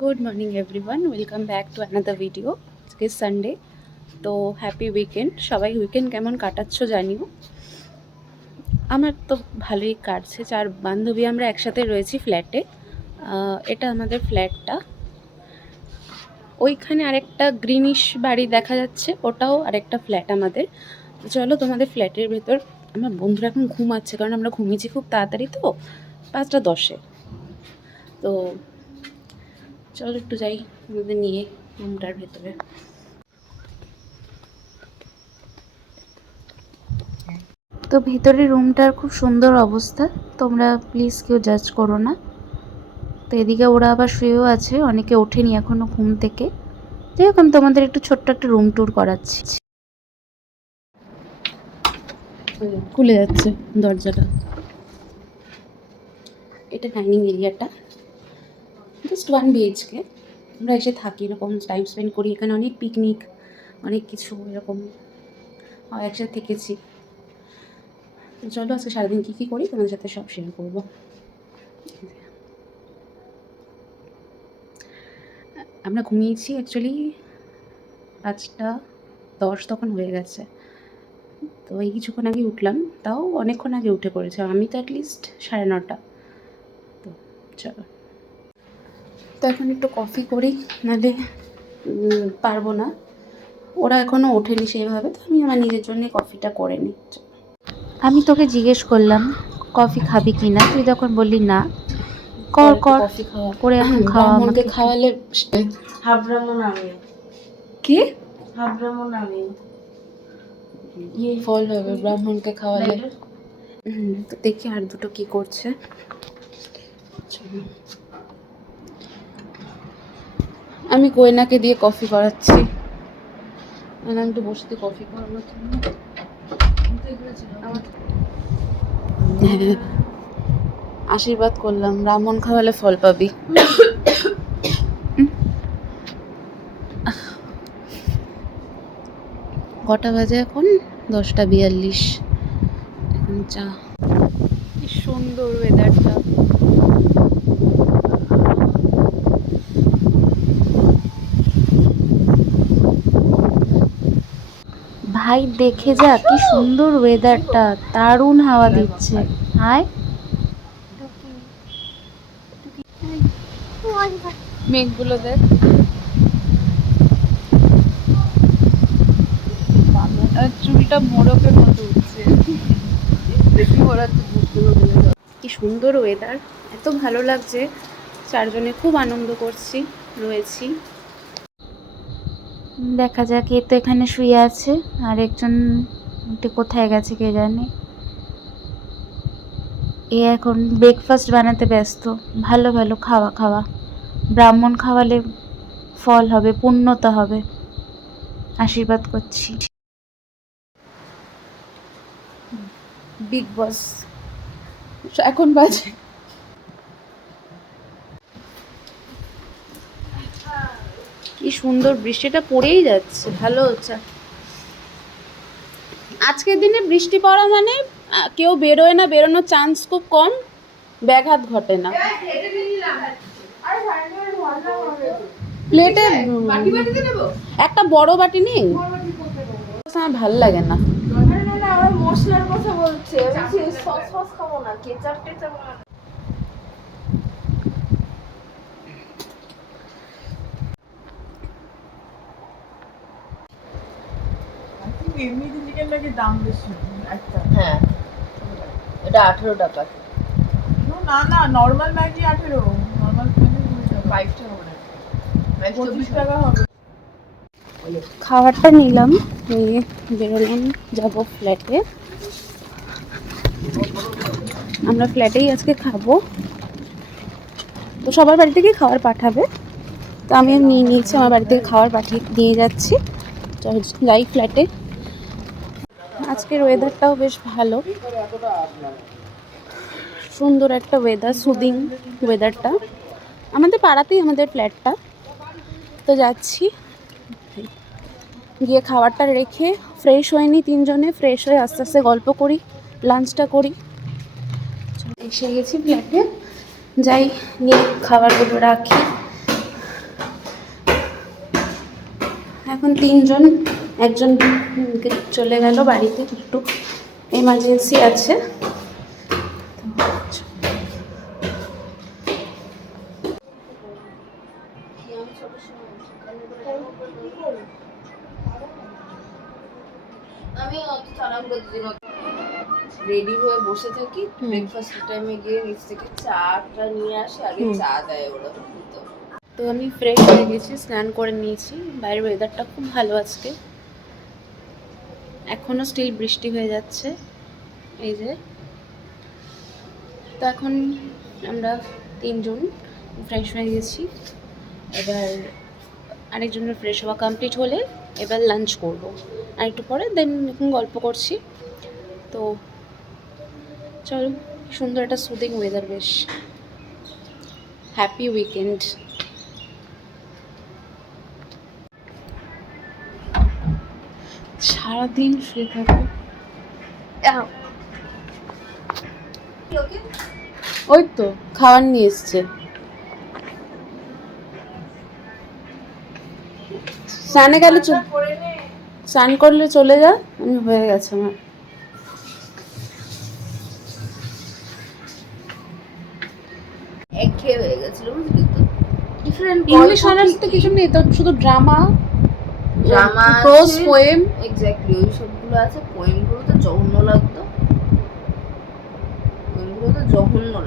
Good morning everyone, welcome back to another video. আজকে Sunday, তো happy weekend. সবাই weekend কেমন কাটাচ্ছ জানিও। আমার তো ভালোই কাটছে। চার বান্ধবী আমরা একসাথে রয়েছি ফ্ল্যাটে। এটা আমাদের ফ্ল্যাটটা। ওইখানে আরেকটা গ্রিনিশ বাড়ি দেখা যাচ্ছে, ওটাও আরেকটা ফ্ল্যাট আমাদের। তো চলো তোমাদের ফ্ল্যাটের ভেতর। আমার বন্ধুরা এখন ঘুমাচ্ছে, কারণ আমরা ঘুমিয়েছি খুব তাড়াতাড়ি, তো 5টা 10-এ। তো চলো একটু যাই আমাদের নিয়ে রুমটার ভেতরে। তো ভেতরে রুমটার খুব সুন্দর অবস্থা, তোমরা প্লিজ কেউ জাজ করো না। তো এদিকে ওরা আবার শুয়েও আছে, অনেকে ওঠেনি এখনো ঘুম থেকে। যাই হোক, আমি তোমাদের একটু ছোট্ট একটা রুম ট্যুর করাচ্ছি। খুলে যাচ্ছে দরজাটা। এটা ডাইনিং এরিয়াটা, জাস্ট 1 BHK। আমরা এসে থাকি, এরকম টাইম স্পেন্ড করি এখানে, অনেক পিকনিক, অনেক কিছু এরকম একসাথে থেকেছি। তো চলো আজকে সারাদিন কী কী করি তোমাদের সাথে সব শেয়ার করবো। আমরা ঘুমিয়েছি অ্যাকচুয়ালি 5টা 10 তখন হয়ে গেছে। তো এই কিছুক্ষণ আগে উঠলাম, তাও অনেকক্ষণ আগে উঠে পড়েছে। আমি তো অ্যাটলিস্ট 9:30। তো চলো, তো এখন একটু কফি করি, নাহলে পারবো না। ওরা এখনও ওঠেনি সেইভাবে, তো আমি আমার নিজের জন্য কফিটা করে নিই। আমি তোকে জিজ্ঞেস করলাম কফি খাবি কি না, তুই তখন বললি না। কর কর কফি খাওয়া করে এখন খাওয়া আমাকে খাওয়ালে। হাবরামন আমি কি হাবরামন আমি ফল হবে ব্রাহ্মণকে খাওয়ালে। তো দেখি আর দুটো কি করছে। আমি গয়নাকে দিয়ে কফি করাচ্ছি, আমি একটু বসতে কফি করানোর জন্য। আশীর্বাদ করলাম, ব্রাহ্মণ খাওয়ালে ফল পাবি। কটা বাজে এখন? 10টা 42। এখন চা। কি সুন্দর ওয়েদারটা। ভাই দেখে যা, কি সুন্দর ওয়েদারটা, দারুণ হাওয়া দিচ্ছে। হায়, মেঘগুলো দেখ। আর চুলটা মোরকের মতো উঠছে, দেখি ওরা তো কি সুন্দর ওয়েদার, এত ভালো লাগছে। চারজনে খুব আনন্দ করছি, রয়েছি। দেখা যাক, এ তো এখানে শুয়ে আছে, আর একজন কোথায় গেছে কে জানে। এ এখন ব্রেকফাস্ট বানাতে ব্যস্ত। ভালো ভালো খাওয়া খাওয়া, ব্রাহ্মণ খাওয়ালে ফল হবে, পূর্ণতা হবে। আশীর্বাদ করছি। বিগ বস এখন বাজে কি সুন্দর, বৃষ্টিটা পড়েই যাচ্ছে, ভালো হচ্ছে। আজকের দিনে বৃষ্টি পড়া মানে কেউ বেরোয় না, বেরোনোর চান্স খুব কম, ব্যাঘাত ঘটে না। প্লেটে একটা বড় বাটি নেই, আমার ভাল লাগে না। মশলার কথা বলছে, সস ফস খাবো না, কেচাপ টেচাপ। এমনিতে চিকেন নাকি দাম বেশি একটা। হ্যাঁ, এটা 18 টাকা। না না, নরমাল ম্যাগি 18, নরমাল ম্যাগি 5 টাকা হবে না, 25 টাকা হবে। খাবারটা নিলাম, নিয়ে বেরোলাম, যাবো ফ্ল্যাটে। আমরা ফ্ল্যাটেই আজকে খাবো, তো সবার বাড়ি থেকে খাবার পাঠাবে, তো আমি নিয়ে নিয়েছি, আমার বাড়ি থেকে খাবার পাঠিয়ে দিয়ে যাচ্ছি। যাই ফ্ল্যাটে। আজকের ওয়েদারটাও বেশ ভালো, সুন্দর একটা ওয়েদার, সুদিং ওয়েদারটা। আমাদের পাড়াতেই আমাদের ফ্ল্যাটটা। তো যাচ্ছি, গিয়ে খাবারটা রেখে ফ্রেশ হয়নি, তিনজনে ফ্রেশ হয়ে আস্তে আস্তে গল্প করি, লাঞ্চটা করি। এসে গেছি ফ্ল্যাটে, যাই নিয়ে খাবারগুলো রাখি। এখন তিনজন, একজন চলে গেল বাড়িতে, একটু এমার্জেন্সি আছে। আমি অত চালাম রেডি হয়ে বসে থাকি, ব্রেকফাস্ট টাইমে গিয়ে নিচ থেকে চাটা নিয়ে আসি, আগে চা দেয় ওরা। তো আমি ফ্রেশ হয়ে গেছি, স্নান করে নিয়েছি। বাইরের ওয়েদারটা খুব ভালো আজকে, এখনও স্টিল বৃষ্টি হয়ে যাচ্ছে এই যে। তো এখন আমরা তিনজন ফ্রেশ হয়ে গেছি, এবার আরেকজনের ফ্রেশ হওয়া কমপ্লিট হলে এবার লাঞ্চ করব আর একটু পরে, দেন এখন গল্প করছি। তো চলো, সুন্দর একটা সুদিং ওয়েদার, বেশ হ্যাপি উইকেন্ড। সারাদিন শুয়ে থাকো। ওই তো খাবার নিয়ে এসছে, স্নানে গেলে স্নান করলে চলে যা, আমি হয়ে গেছে আমার। একঘেয়ে হয়ে গেছিল, বুঝলি তো। ডিফারেন্ট ইংলিশ অনার্স তো কিছু নেই, তো শুধু ড্রামা, প্রোজ, পোয়েম, এক্স্যাক্টলি ওই সবগুলো আছে। পোয়েমগুলো তো জঘন্য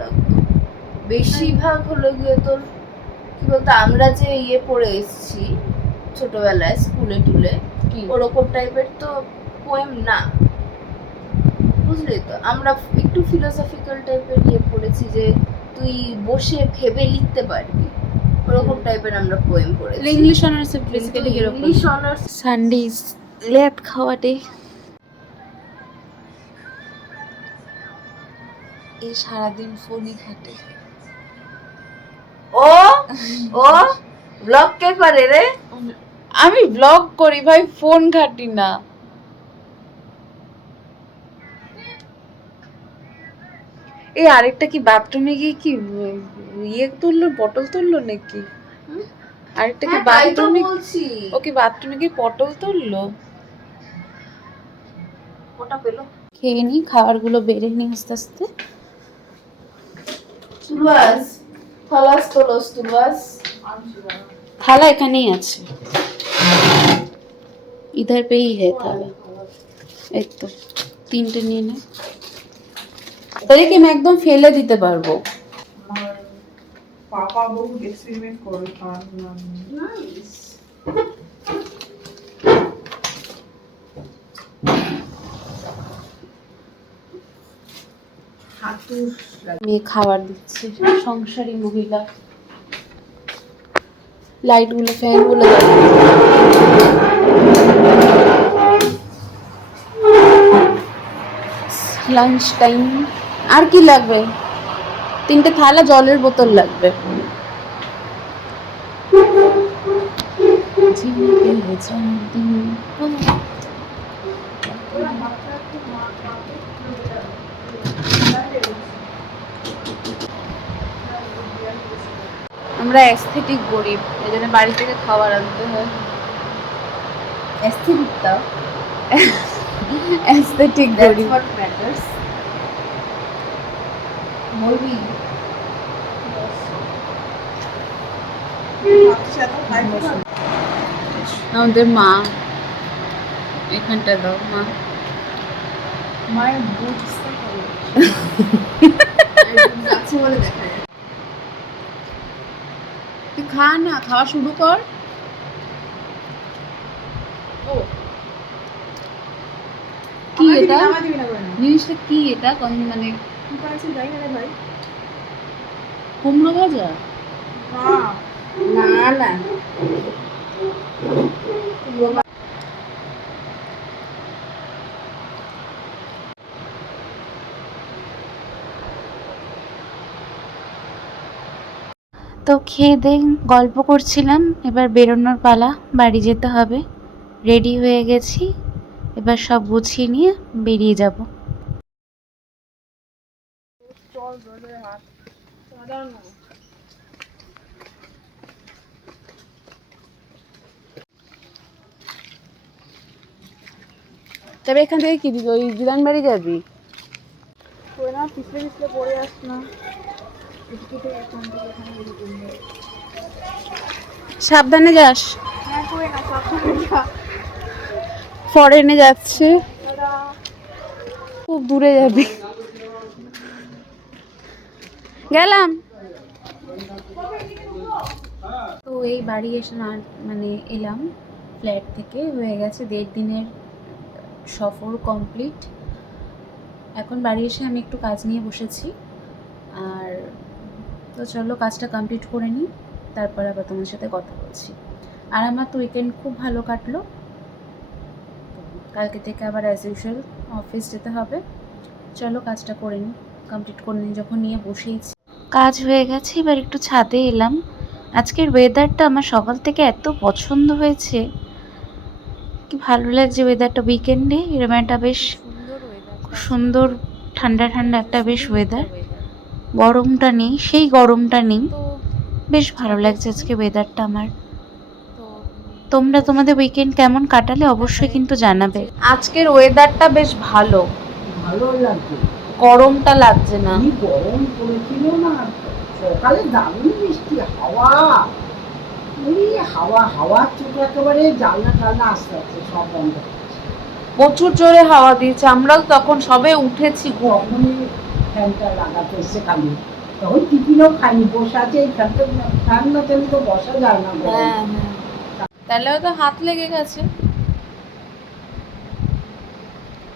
লাগতো, বেশিরভাগ হলো গিয়ে তোর কি বলতো, আমরা যে পড়ে এসেছি ছোটবেলায় স্কুলে টুলে, ওরকম টাইপের তো পোয়েম না, বুঝলি তো। আমরা একটু ফিলোসফিক্যাল টাইপের পড়েছি, যে তুই বসে ভেবে লিখতে পারবি, ওরকম টাইপের আমরা পোয়েম পড়েছি। ইংলিশ অনার্স বেসিক্যালি এরকম। ইংলিশ অনার্স সানডে লেট খাওয়া ডে। এই সারাদিন ফোনই ঘাটে। ও ও ব্লগ কে করে রে? আমি ব্লগ করি ভাই, ফোন ঘাটি না। এই আরেকটা কি বাথরুমে গিয়ে কি তুললো, পটল তুললো নাকি? আরেকটা কি বাথরুমে, ও কি বাথরুমে গিয়ে পটল তুললো? ওটা পেলো। খেয়ে নি, খাবারগুলো বেড়ে নি আস্তে আস্তে। থালা এখানেই আছে, ইধার পেই হে থালা। এই তো তিনটে নিয়ে নে, তাদেরকে আমি একদম ফেলে দিতে পারবো। পাপা বহুত এক্সপেরিমেন্ট করে খান। নাইস। মেয়ে খাবার দিচ্ছে, সংসারী মহিলা। লাইট গুলো, ফ্যান গুলো, লাঞ্চ টাইম। আর কি লাগবে? তিনটে থালা, জলের বোতল লাগবে। আমরা অ্যাস্থেটিক গরিব, এই জন্য বাড়ি থেকে খাবার আনতে হয়। অ্যাস্থেটিকটা অ্যাস্থেটিক গরিব। What matters. বলবি আমাদের মা, এখানটা দাও মা। মায়ের বুঝতে পারে যাচ্ছে বলে দেখা যায়। তুই খা না, খাওয়া শুরু কর। ও কি এটা? জিনিসটা কি এটা? মানে ভাই কুমড়ো ভাজা? না না, তো খেয়ে দিয়ে গল্প করছিলাম, এবার বেরোনোর পালা, বাড়ি যেতে হবে। রেডি হয়ে গেছি, এবার সব গুছিয়ে নিয়ে বেরিয়ে যাব। তবে এখান থেকে কি দিবি, ওই জিলান বাড়ি যাবি? করে না, পিছলে পিছলে পড়ে আস না। এদিকে এখান থেকে এখানে এরকম যায়। সাবধানে যাস, হ্যাঁ করে না, সাবধানে যা। ফরেনে যাচ্ছে, দাদা খুব দূরে যাবি। গেলাম। তো এই বাড়ি এসে না মানে এলাম ফ্ল্যাট থেকে, হয়ে গেছে 1.5 দিনের সফর কমপ্লিট। এখন বাড়ি এসে আমি একটু কাজ নিয়ে বসেছি, আর তো চলো কাজটা কমপ্লিট করে নিই, তারপর আবার তোমার সাথে কথা বলছি। আর আমার তো উইকেন্ড খুব ভালো কাটলো। কালকে থেকে আবার অ্যাজ ইউজুয়াল অফিস যেতে হবে। চলো কাজটা করে নিই, কমপ্লিট করে নিই, যখন নিয়ে বসেইছি। কাজ হয়ে গেছে, এবার একটু ছাদে এলাম। আজকের ওয়েদারটা আমার সকাল থেকে এত পছন্দ হয়েছে, কি ভালো লাগছে ওয়েদারটা। উইকেন্ডে এরকম একটা বেশ খুব সুন্দর ঠান্ডা ঠান্ডা একটা বেশ ওয়েদার, গরমটা নেই, সেই গরমটা নেই, বেশ ভালো লাগছে আজকে ওয়েদারটা আমার। তোমরা তোমাদের উইকেন্ড কেমন কাটালে অবশ্যই কিন্তু জানাবে। আজকের ওয়েদারটা বেশ ভালো, ভালো লাগছে। গরমটা লাগছে না। কি গরম পড়েছিল না, সকালে দারুণ মিষ্টি হাওয়া। এই হাওয়ার চোখে একেবারে জানলা টালনা আস্তে আস্তে সব বন্ধ হচ্ছে। প্রচুর জোরে হাওয়া দিয়েছে, আমরাও তখন সবে উঠেছি ঘুম। তখনই ফ্যানটা লাগাতে এসছে খালি, তখন টিফিনও খাইনি, বসে আছে। এই ফ্যান না চালিয়ে তো বসা যায় না। হ্যাঁ হ্যাঁ, তাহলে হয়তো হাত লেগে গেছে।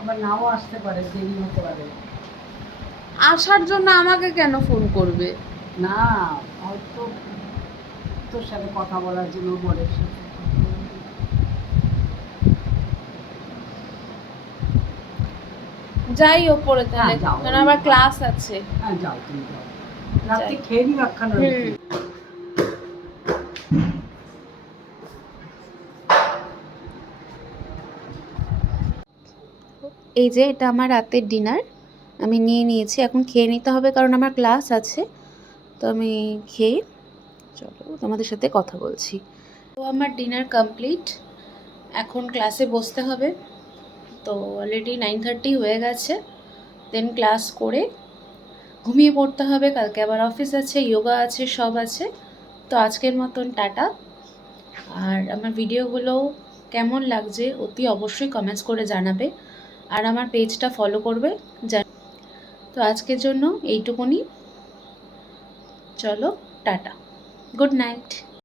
আবার নাও আসতে পারে, দেরি হতে পারে। আসার জন্য আমাকে কেন ফোন করবে? না, হয়তো তোর সাথে কথা বলার জন্য বলে। যাই ওপরে তাহলে, হ্যাঁ, যাও। কারণ আবার ক্লাস আছে। হ্যাঁ যাও, তুমি যাও, রাত্রে খেয়ে নি একখানা। এই যে এটা আমার রাতের ডিনার, আমি নিয়ে নিয়েছি, এখন খেয়ে নিতে হবে কারণ আমার ক্লাস আছে। তো আমি খেয়ে চলো তোমাদের সাথে কথা বলছি। তো আমার ডিনার কমপ্লিট, এখন ক্লাসে বসতে হবে। তো অলরেডি 9:30 হয়ে গেছে, দেন ক্লাস করে ঘুমিয়ে পড়তে হবে। কালকে আবার অফিস আছে, যোগা আছে, সব আছে। তো আজকের মতন টাটা। আর আমার ভিডিওগুলো কেমন লাগছে অতি অবশ্যই কমেন্টস করে জানাবে, আর আমার পেজটা ফলো করবে। তো আজকের জন্য এইটুকুনি, চলো টাটা, গুড নাইট।